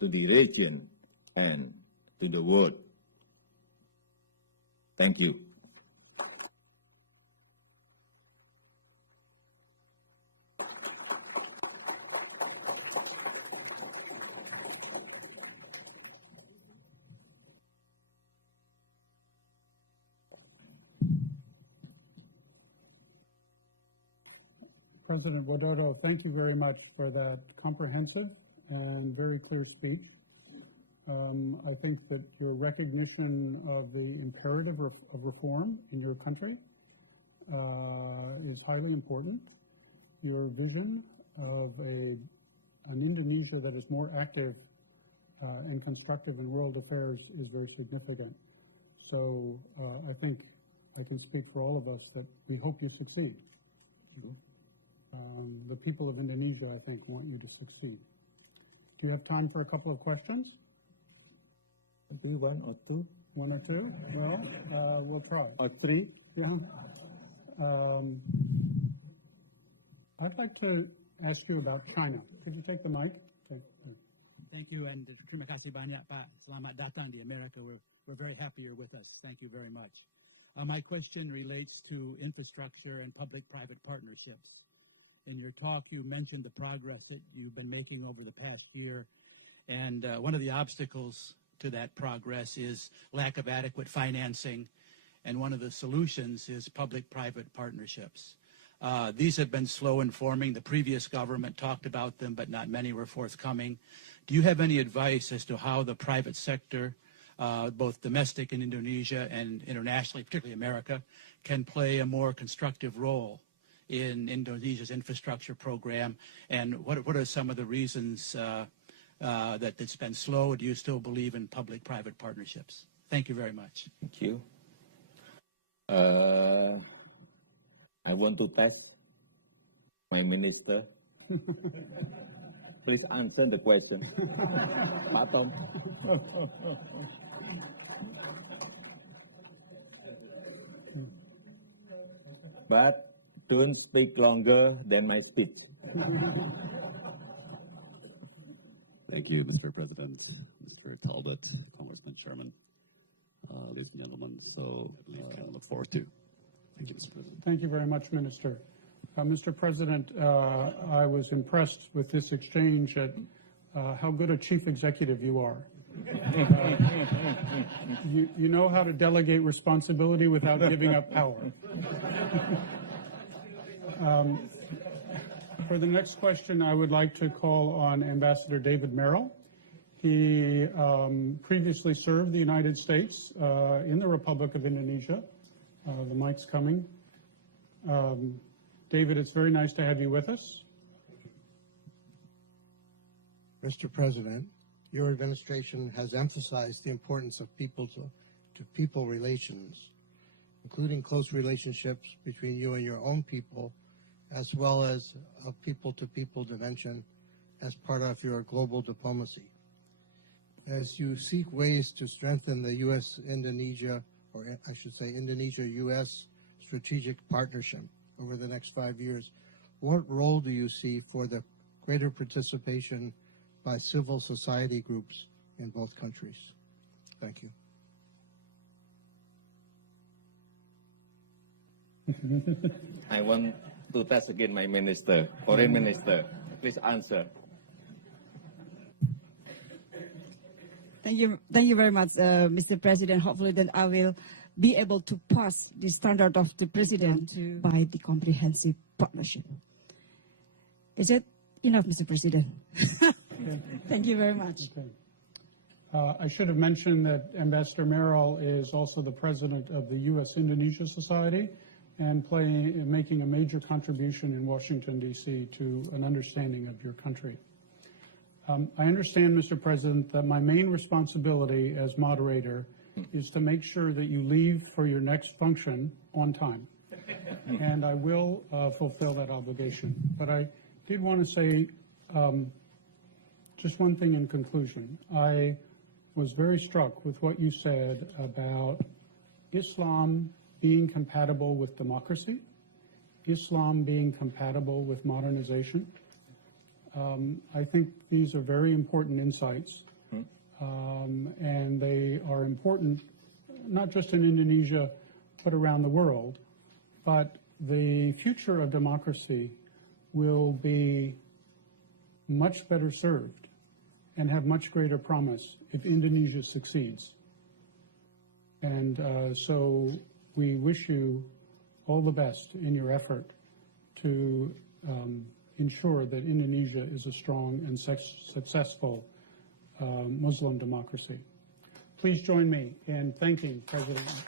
to the region and to the world. Thank you. President Widodo, thank you very much for that comprehensive and very clear speech. I think that your recognition of the imperative of reform in your country is highly important. Your vision of an Indonesia that is more active and constructive in world affairs is very significant. So I think I can speak for all of us that we hope you succeed. The people of Indonesia, I think, want you to succeed. Do you have time for a couple of questions? Maybe one or two. One or two? Well, we'll try. Or three? Yeah. I'd like to ask you about China. Could you take the mic? Okay. Thank you, and terima kasih banyak, Pak. Selamat datang di America. We're very happy you're with us. Thank you very much. My question relates to infrastructure and public-private partnerships. In your talk, you mentioned the progress that you've been making over the past year, and one of the obstacles to that progress is lack of adequate financing, and one of the solutions is public-private partnerships. These have been slow in forming. The previous government talked about them, but not many were forthcoming. Do you have any advice as to how the private sector, both domestic in Indonesia and internationally, particularly America, can play a more constructive role in Indonesia's infrastructure program? And what are some of the reasons that it's been slow? Do you still believe in public-private partnerships? Thank you very much. Thank you. I want to test my minister. Please answer the question. Pak Tom. But don't speak longer than my speech. Thank you, Mr. President, Mr. Talbot, Congressman Sherman, ladies and gentlemen. So I look forward to. Thank you, Mr. President. Thank you very much, Minister. Mr. President, I was impressed with this exchange at how good a chief executive you are. You know how to delegate responsibility without giving up power. For the next question, I would like to call on Ambassador David Merrill. He previously served the United States in the Republic of Indonesia. The mic's coming. David, it's very nice to have you with us. Mr. President, your administration has emphasized the importance of people-to-people relations, including close relationships between you and your own people, as well as a people-to-people dimension as part of your global diplomacy. As you seek ways to strengthen the U.S.-Indonesia, or I should say Indonesia-U.S. strategic partnership over the next 5 years, what role do you see for the greater participation by civil society groups in both countries? Thank you. I want to test again my minister, foreign minister. Please answer. Thank you very much, Mr. President. Hopefully that I will be able to pass the standard of the President by the comprehensive partnership. Is it enough, Mr. President? Thank you very much. Okay. I should have mentioned that Ambassador Merrill is also the president of the U.S.-Indonesia Society and making a major contribution in Washington, D.C. to an understanding of your country. I understand, Mr. President, that my main responsibility as moderator is to make sure that you leave for your next function on time. And I will fulfill that obligation. But I did want to say just one thing in conclusion. I was very struck with what you said about Islam being compatible with democracy, Islam being compatible with modernization. I think these are very important insights, and they are important not just in Indonesia, but around the world. But the future of democracy will be much better served and have much greater promise if Indonesia succeeds. And so we wish you all the best in your effort to ensure that Indonesia is a strong and successful Muslim democracy. Please join me in thanking President